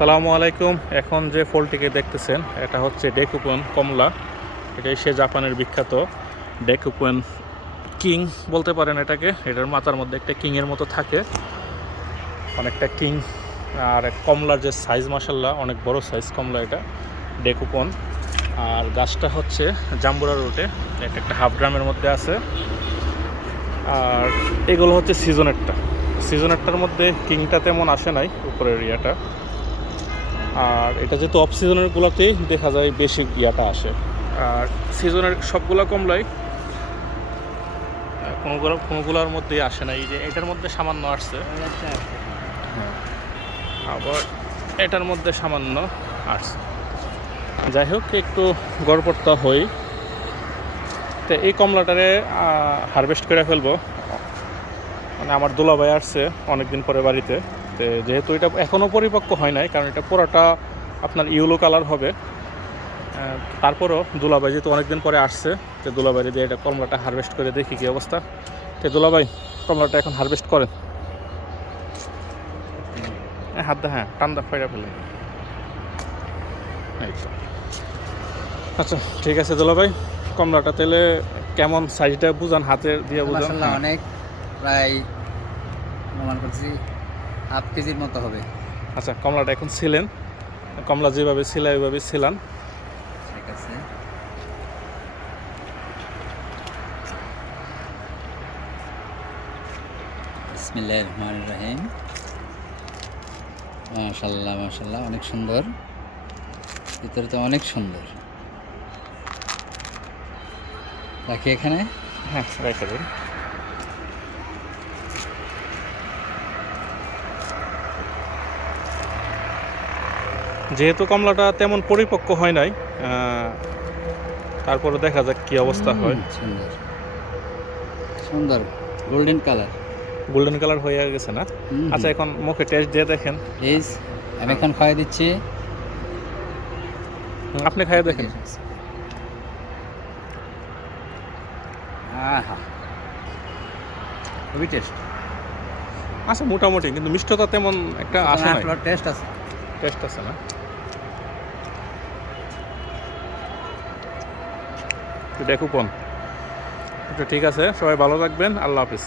আসসালামু আলাইকুম। এখন যে ফলটিকে দেখতেছেন এটা হচ্ছে ডেকুপন কমলা। এটাই সে জাপানের বিখ্যাত ডেকুপন কিং বলতে পারেন এটাকে। এটার মাথার মধ্যে একটা কিংয়ের মতো থাকে, অনেকটা কিং। আর কমলার যে সাইজ মাসাল্লাহ অনেক বড় সাইজ কমলা, এটা ডেকুপন। আর গাছটা হচ্ছে জাম্বুরা রুটে, এটা একটা হাফ গ্রামের মধ্যে আছে। আর এগুলো হচ্ছে সিজনেরটার মধ্যে কিংটা তেমন আসে নাই, উপরের ইয়াটা। আর এটা যেহেতু অফ সিজনেরগুলোতেই দেখা যায় বেশি ইয়াটা আসে। আর সিজনের সবগুলো কমলাই কোনোগুলোর মধ্যেই আসে না। এই যে এটার মধ্যে সামান্য আসছে, হ্যাঁ, আবার এটার মধ্যে সামান্য আসছে। যাই হোক, একটু গড়পড়তা হই। তো এই কমলাটারে হারভেস্ট করে ফেলবো। মানে আমার দুলাভাই আসছে অনেকদিন পরে বাড়িতে। তো যেহেতু এটা এখনও পরিপক্ক হয় নাই, কারণ এটা পুরোটা আপনার ইয়েলো কালার হবে। তারপরও দুলাভাই যেহেতু অনেকদিন পরে আসছে, তো দুলাভাই দিয়ে এটা কমলাটা হারভেস্ট করে দেখি কী অবস্থা। তো দুলাভাই, কমলাটা এখন হারভেস্ট করেন। হাত দা, হ্যাঁ, টান্দা ফাইরা ফেলেন। এই তো, আচ্ছা ঠিক আছে দুলাভাই, কমলাটা তেলে কেমন সাইজটা বুঝান, হাতে দিয়ে বুঝান। অনেক, প্রায় অনুমান করছি হাফ কেজির মতো হবে। আচ্ছা, কমলাটা এখন ছিলেন, কমলা যেভাবে ছিলা ওইভাবে ছিলান। ঠিক আছে, বিসমিল্লাহির রহমানির রহিম। মাশাআল্লাহ মাশাআল্লাহ, অনেক সুন্দর, ভিতরে তো অনেক সুন্দর। রাখি এখানে, হ্যাঁ রেখে দিন। যেহেতু কমলাটা তেমন পরিপক্ক হয় নাই, তারপরে দেখা যাক কি অবস্থা হয়। সুন্দর সুন্দর গোল্ডেন কালার, গোল্ডেন কালার হয়ে গেছে না? আচ্ছা, এখন মুখে টেস্ট দিয়ে দেখেন। প্লিজ, আমি এখন খাইয়ে দিচ্ছি, আপনি খাইয়ে দেখেন। আহা, খুবই টেস্ট। আচ্ছা, মোটামুটি, কিন্তু মিষ্টতা তেমন একটা আসে না। টেস্ট আছে, টেস্ট আছে না? ডেকুপন। ঠিক আছে, সবাই ভালো থাকবেন, আল্লাহ হাফিজ।